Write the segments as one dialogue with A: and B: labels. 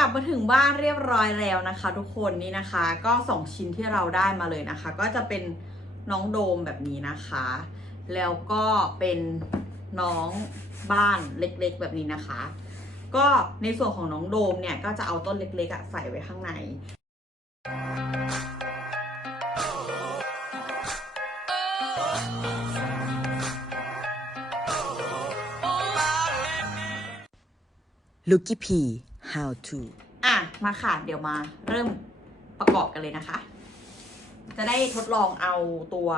A: กลับมาถึงบ้านเรียบร้อยแล้วนะคะ ทุกคนนี่นะคะ ก็สองชิ้นที่เราได้มาเลยนะคะ ก็จะเป็นน้องโดมแบบนี้นะคะ แล้วก็เป็นน้องบ้านเล็กๆแบบนี้นะคะ ก็ในส่วนของน้องโดมเนี่ยก็จะเอาต้นเล็กๆใส่ไว้ข้างใน
B: Lucky P How to
A: อะ มาค่ะ เดี๋ยวมาเริ่มประกอบกันเลยนะคะ จะได้ทดลองเอาตัว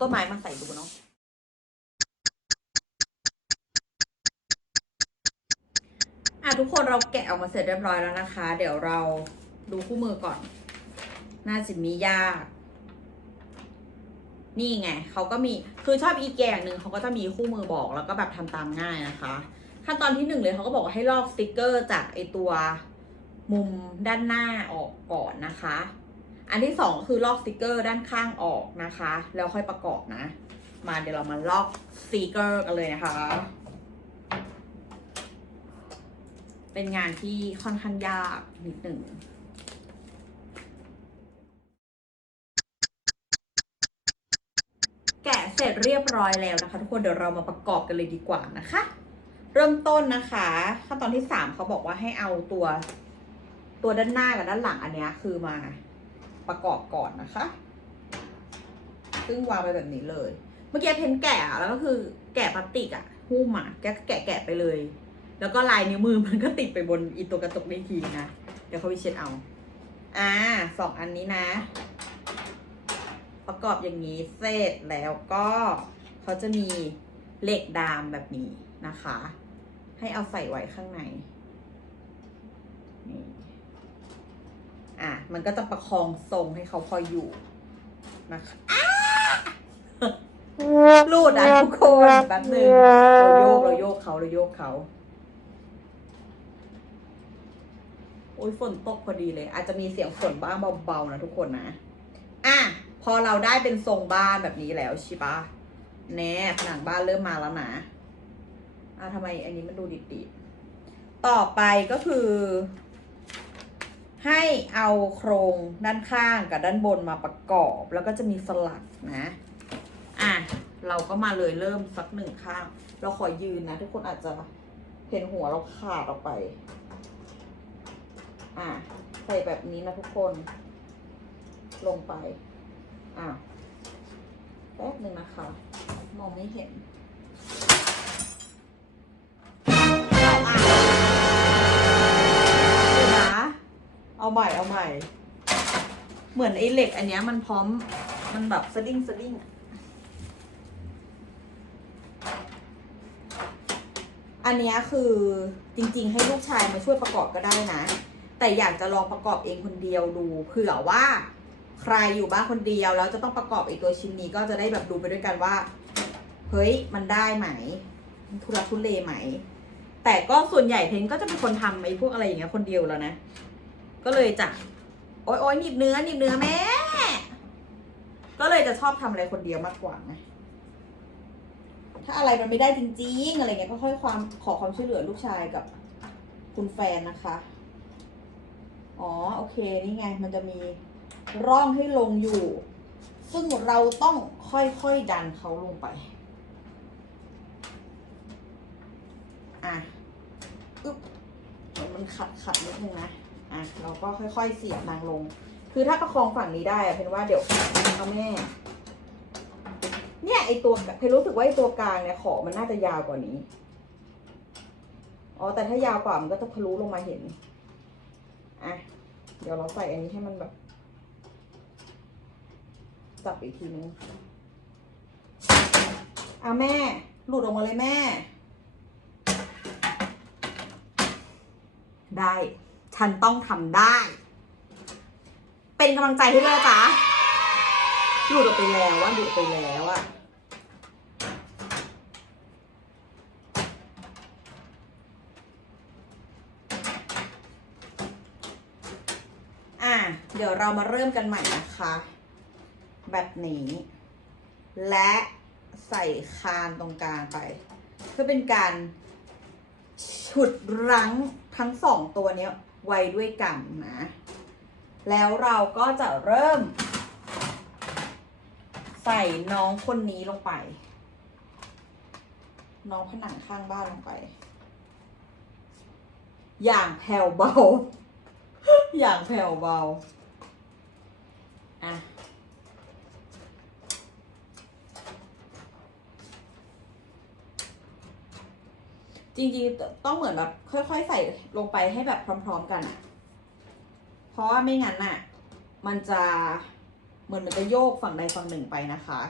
A: ต้นไม้มาใส่ดูเนาะอะทุกคนเราแกะออกมาเสร็จเรียบร้อยแล้วนะคะ เดี๋ยวเราดูคู่มือก่อน น่าจะมียาก นี่ไง เขาก็มี คือชอบอีแกอย่างหนึ่งเขาก็จะมีคู่มือบอกแล้วก็แบบทำตามง่ายนะคะ ขั้นตอนที่หนึ่งเลยเขาก็บอกว่าให้ลอกสติกเกอร์จากไอตัวมุมด้านหน้าออกก่อนนะคะ อันที่สองก็คือลอกสติกเกอร์ด้านข้างออกนะคะ แล้วค่อยประกอบนะ มาเดี๋ยวเรามาลอกสติกเกอร์กันเลยนะคะ เป็นงานที่ค่อนข้างยากนิดหนึ่งแกะเสร็จเรียบร้อยแล้วนะคะ ทุกคนเดี๋ยวเรามาประกอบกันเลยดีกว่านะคะ เริ่มต้นนะคะ ขั้นตอนที่สามเขาบอกว่าให้เอาตัวตัวด้านหน้ากับด้านหลังอันนี้คือมาประกอบก่อนนะคะ ซึ่งวางไปแบบนี้เลย เมื่อกี้เพนแกะแล้วก็คือแกะพลาสติกอะหุ้มอะแกะแกะไปเลย แล้วก็ลายนิ้วมือมันก็ติดไปบนอีตัวกระจกนี้ทีนะ เดี๋ยวเขาไปเช็ดเอา อ่าสองอันนี้นะ ประกอบอย่างนี้เสร็จแล้วก็เขาจะมีเหล็กดามแบบนี้นะคะ ให้เอาใส่ไว้ข้างในนี่อะ มันก็จะประคองทรงให้เขาพออยู่นะคะอ้าลูดอะทุกคนแป๊บหนึ่งเราโยกเราโยกเขาเราโยกเขา โอ้ยฝนตกพอดีเลย อาจจะมีเสียงฝนบ้างเบาๆนะทุกคนนะ อะ พอเราได้เป็นทรงบ้านแบบนี้แล้วใช่ปะแน่ผนังบ้านเริ่มมาแล้วนะ อะทำไมอันนี้มันดูดิดๆต่อไปก็คือ ให้เอาโครงด้านข้างกับด้านบนมาประกอบ แล้วก็จะมีสลักนะ อะ เราก็มาเลยเริ่มสักหนึ่งข้าง เราขอยืนนะ ทุกคนอาจจะเห็นหัวเราขาดออกไป อะ ใส่แบบนี้นะทุกคน ลงไป อะแป๊บหนึ่งนะคะ มองไม่เห็น เอาใหม่เอาใหม่ เหมือนไอ้เหล็กอันเนี้ยมันพร้อม มันแบบสดิ้งสดิ้งอะอันเนี้ยคือจริงๆ ให้ลูกชายมาช่วยประกอบก็ได้นะ แต่อยากจะลองประกอบเองคนเดียวดู เผื่อว่าใครอยู่บ้านคนเดียวแล้วจะต้องประกอบไอ้ตัวชิ้นนี้ก็จะได้แบบดูไปด้วยกันว่าเฮ้ยมันได้ไหมทุรักทุเลไหม แต่ก็ส่วนใหญ่เพนก็จะเป็นคนทำไอ้พวกอะไรอย่างเงี้ยคนเดียวแล้วนะ ก็เลยจะโอ๊ยโอ๊ยหนีบเนื้อหนีบเนื้อแม่ ก็เลยจะชอบทำอะไรคนเดียวมากกว่าไงถ้าอะไรมันไม่ได้จริงๆอะไรเงี้ยก็ค่อยความขอความช่วยเหลือลูกชายกับคุณแฟนนะคะ อ๋อโอเคนี่ไงมันจะมีร่องให้ลงอยู่ ซึ่งเราต้องค่อยๆดันเขาลงไป อะอึ๊บมันขัดขัดนิดนึงนะ อะเราก็ค่อย ๆ เสียบนางลง คือถ้าประคองฝั่งนี้ได้อะเพนว่าเดี๋ยวเอาแม่ เนี่ยไอตัวเพนรู้สึกว่าไอตัวกลางเนี่ยขอมันน่าจะยาวกว่านี้ อ๋อแต่ถ้ายาวกว่ามันก็จะทะลุลงมาเห็น อะ เดี๋ยวเราใส่อันนี้ให้มันแบบ จับอีกทีนึงอะแม่ หลุดออกมาเลยแม่ ได้ ฉันต้องทำได้ เป็นกำลังใจให้เลยจ้ะหลุดออกไปแล้วว่าหลุดไปแล้วอะอะ เดี๋ยวเรามาเริ่มกันใหม่นะคะ แบบนี้ และใส่คานตรงกลางไป เพื่อเป็นการฉุดรั้งทั้งสองตัวเนี้ย ไว้ด้วยกันนะ แล้วเราก็จะเริ่ม ใส่น้องคนนี้ลงไป น้องผนังข้างบ้านลงไป อย่างแผ่วเบา อย่างแผ่วเบา อะ จริงๆต้องเหมือนแบบค่อยๆใส่ลงไปให้แบบพร้อม ๆกันอะเพราะว่าไม่งั้นอะมันจะเหมือนมันจะโยกฝั่งใดฝั่งหนึ่งไปนะคะ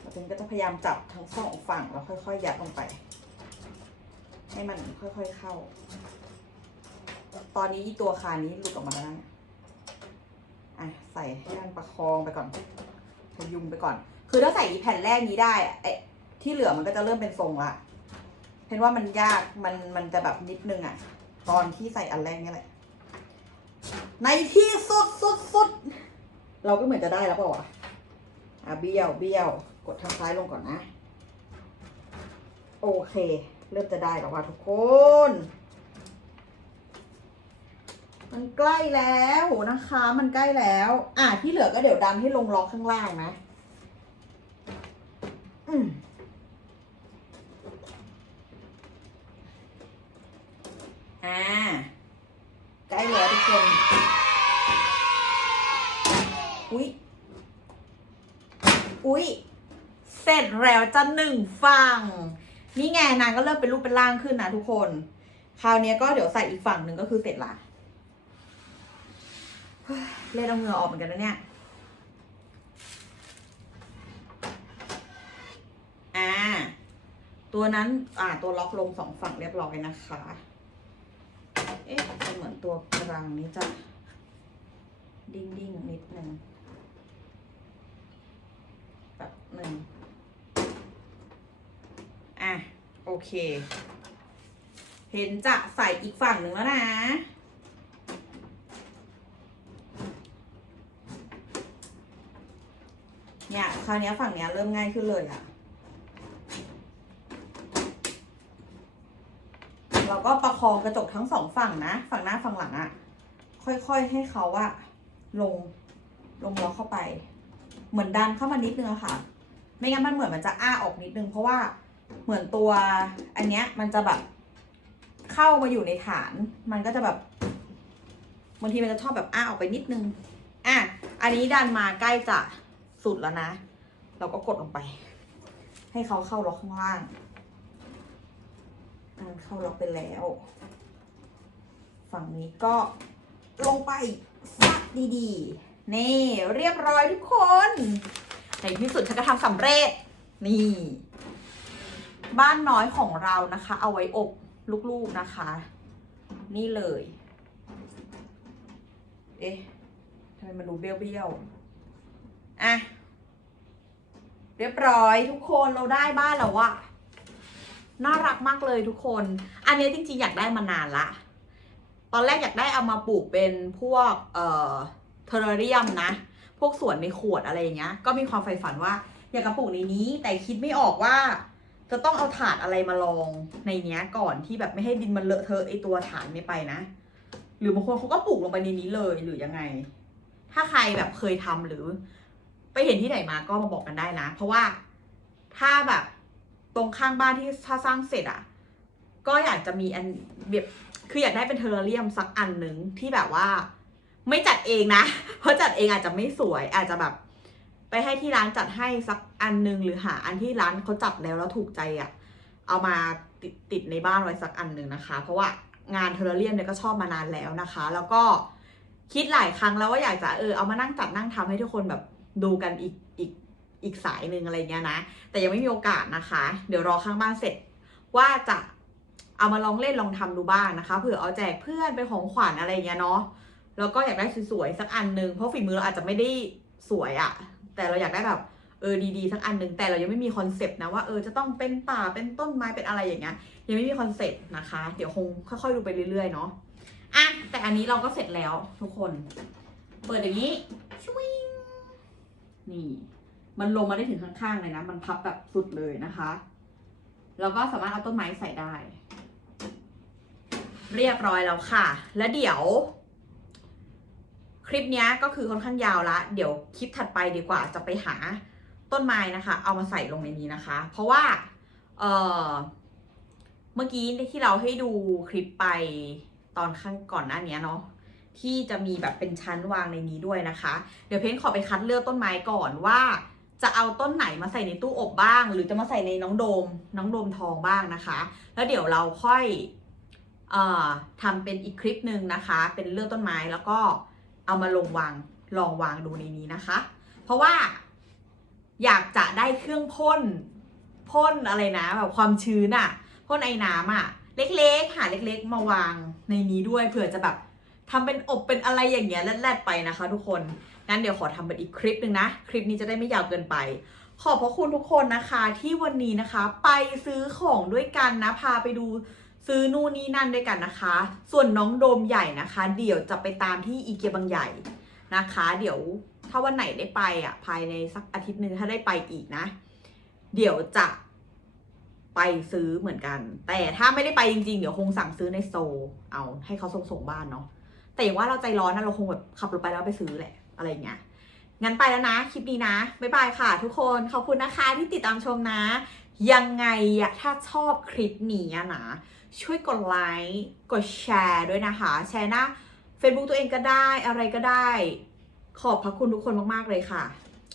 A: เราเป็นก็จะพยายามจับทั้งสองฝั่งแล้วค่อยๆยัดลงไป ให้มันค่อยๆเข้า ตอนนี้อีตัวคานี้หลุดออกมาแล้วนะอะใส่ให้มันประคองไปก่อน ยุงไปก่อน คือถ้าใส่อีแผ่นแรกนี้ได้อะไอ้ที่เหลือมันก็จะเริ่มเป็นทรงละเห็นว่ามันยากมันมันจะแบบนิดนึงอะตอนที่ใส่อันแรกนี่แหละ ในที่สุดสุดสุดเราก็เหมือนจะได้แล้วเปล่าวะอะเบี้ยวเบี้ยว กดทางซ้ายลงก่อนนะ โอเค เริ่มจะได้แล้วว่ะทุกคน มันใกล้แล้วนะคะ มันใกล้แล้ว อะที่เหลือก็เดี๋ยวดันให้ลงล็อกข้างล่างนะอืมอ่าใกล้แล้วทุกคนอุ๊ยอุ๊ยเสร็จแล้วจะหนึ่งฝั่ง นี่ไงนางก็เริ่มเป็นรูปเป็นร่างขึ้นนะทุกคน คราวนี้ก็เดี๋ยวใส่อีกฝั่งหนึ่งก็คือเสร็จละ เล่นเอาเหงื่อออกเหมือนกันนะเนี่ย อ่า ตัวนั้น อ่า ตัวล็อกลงสองฝั่งเรียบร้อยนะคะ เอ๊ะแต่เหมือนตัวกลางนี้จะดิ้งดิ้งนิดนึงแบบหนึ่งอะ โอเค เห็นจะใส่อีกฝั่งหนึ่งแล้วนะ เนี่ยคราวนี้ฝั่งเนี้ยเริ่มง่ายขึ้นเลยอะเราก็ประคองกระจกทั้งสองฝั่งนะ ฝั่งหน้าฝั่งหลังอะค่อยๆให้เขาอะลงลงล็อกเข้าไป เหมือนดันเข้ามานิดนึงอะค่ะ ไม่งั้นมันเหมือนมันจะอ้าออกนิดนึง เพราะว่าเหมือนตัวอันเนี้ยมันจะแบบเข้ามาอยู่ในฐาน มันก็จะแบบบางทีมันจะชอบแบบอ้าออกไปนิดนึง อะ อันนี้ดันมาใกล้จะ สุดแล้วนะ เราก็กดลงไป ให้เขาเข้าล็อกข้างล่างอันเข้าล็อกไปแล้ว ฝั่งนี้ก็ลงไปซักดีๆ นี่เรียบร้อยทุกคน ในที่สุดฉันก็ทำสำเร็จ นี่ บ้านน้อยของเรานะคะ เอาไว้อบลูกๆนะคะ นี่เลย เอ๊ะทำไมมันดูเบี้ยวๆ อะ เรียบร้อยทุกคนเราได้บ้านแล้วอะน่ารักมากเลยทุกคน อันนี้จริงๆ อยากได้มานานละ ตอนแรกอยากได้เอามาปลูกเป็นพวกเอ่อเทอร์เรียมนะ พวกสวนในขวดอะไรอย่างเงี้ย ก็มีความใฝ่ฝันว่าอยากจะปลูกในนี้ แต่คิดไม่ออกว่า จะต้องเอาถาดอะไรมาลองในเนี้ยก่อนที่แบบไม่ให้ดินมันเลอะเทอะไอตัวฐานไม่ไปนะ หรือบางคนเขาก็ปลูกลงไปในนี้เลยหรือยังไง ถ้าใครแบบเคยทำหรือ เห็นที่ไหนมาก็มาบอกกันได้นะ เพราะว่าถ้าแบบตรงข้างบ้านที่ถ้าสร้างเสร็จอะก็อยากจะมีอันแบบคืออยากได้เป็นเทอร์เรียมสักอันหนึ่งที่แบบว่า ไม่จัดเองนะ เพราะจัดเองอาจจะไม่สวย อาจจะแบบ ไปให้ที่ร้านจัดให้สักอันหนึ่งหรือหาอันที่ร้านเขาจัดแล้วแล้วถูกใจอะ เอามาติดติดในบ้านไว้สักอันหนึ่งนะคะ เพราะว่างานเทอร์เรียมเนี่ยก็ชอบมานานแล้วนะคะ แล้วก็คิดหลายครั้งแล้วว่าอยากจะเออเอามานั่งจัดนั่งทำให้ทุกคนแบบ ดูกันอีกอีกอีกสายหนึ่งอะไรเงี้ยนะ แต่ยังไม่มีโอกาสนะคะ เดี๋ยวรอข้างบ้านเสร็จว่าจะเอามาลองเล่นลองทำดูบ้างนะคะ เผื่อเอาแจกเพื่อนเป็นของขวัญอะไรเงี้ยเนาะ แล้วก็อยากได้สวยๆสักอันหนึ่งเพราะฝีมือเราอาจจะไม่ได้สวยอะแต่เราอยากได้แบบเออดีๆสักอันหนึ่งแต่เรายังไม่มีคอนเซปต์นะว่าเออจะต้องเป็นป่าเป็นต้นไม้เป็นอะไรอย่างเงี้ยยังไม่มีคอนเซปต์นะคะ เดี๋ยวคงค่อยๆดูไปเรื่อยๆเนาะอะแต่อันนี้เราก็เสร็จแล้วทุกคน เปิดอย่างนี้ชวิง นี่ มันลงมาได้ถึงข้างๆเลยนะ มันพับแบบสุดเลยนะคะ แล้วก็สามารถเอาต้นไม้ใส่ได้ เรียบร้อยแล้วค่ะ แล้วเดี๋ยว คลิปนี้ก็คือค่อนข้างยาวละ เดี๋ยวคลิปถัดไปดีกว่าจะไปหาต้นไม้นะคะ เอามาใส่ลงในนี้นะคะ เพราะว่าเออเมื่อกี้ที่เราให้ดูคลิปไปตอนข้างก่อนหน้านี้เนาะ ที่จะมีแบบเป็นชั้นวางในนี้ด้วยนะคะ เดี๋ยวเพ้นขอไปคัดเลือกต้นไม้ก่อนว่า จะเอาต้นไหนมาใส่ในตู้อบบ้าง หรือจะมาใส่ในน้องโดม น้องโดมทองบ้างนะคะ แล้วเดี๋ยวเราค่อยอ่อทำเป็นอีกคลิปหนึ่งนะคะ เป็นเลือกต้นไม้แล้วก็เอามาลงวางลองวางดูในนี้นะคะ เพราะว่าอยากจะได้เครื่องพ่นพ่นอะไรนะแบบความชื้นอะพ่นไอ้น้ำอะเล็กๆหาเล็กๆ มาวางในนี้ด้วยเผื่อจะแบบ ทำเป็นอบเป็นอะไรอย่างเงี้ยแรดๆไปนะคะ ทุกคน งั้นเดี๋ยวขอทำเป็นอีกคลิปหนึ่งนะ คลิปนี้จะได้ไม่ยาวเกินไป ขอบพระคุณทุกคนนะคะที่วันนี้นะคะ ไปซื้อของด้วยกันนะ พาไปดูซื้อนู่นนี่นั่นด้วยกันนะคะ ส่วนน้องโดมใหญ่นะคะ เดี๋ยวจะไปตามที่อีเกียบางใหญ่นะคะ เดี๋ยวถ้าวันไหนได้ไปอะภายในสักอาทิตย์หนึ่งถ้าได้ไปอีกนะ เดี๋ยวจะไปซื้อเหมือนกัน แต่ถ้าไม่ได้ไปจริงๆ เดี๋ยวคงสั่งซื้อในโซ เอาให้เขาส่งส่งบ้านเนาะ แต่อย่างว่าเราใจร้อนนะเราคงแบบขับรถไปแล้วไปซื้อแหละอะไรเงี้ยงั้นไปแล้วนะ คลิปนี้นะ บ๊ายบายค่ะ ทุกคน ขอบคุณนะคะที่ติดตามชมนะ ยังไงอะถ้าชอบคลิปนี้นะ ช่วยกดไลค์ กดแชร์ด้วยนะคะ แชร์หน้า Facebook ตัวเองก็ได้ อะไรก็ได้ ขอบพระคุณทุกคนมาก ๆ เลยค่ะ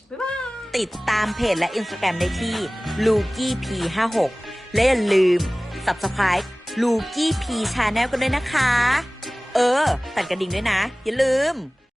A: บ๊ายบาย
B: ติดตามเพจและ Instagram ได้ที่ l u k i p 5 6และอย่าลืม Subscribe l u k i p Channel กันด้วยนะคะ เออ ตัดกระดิ่งด้วยนะ อย่าลืม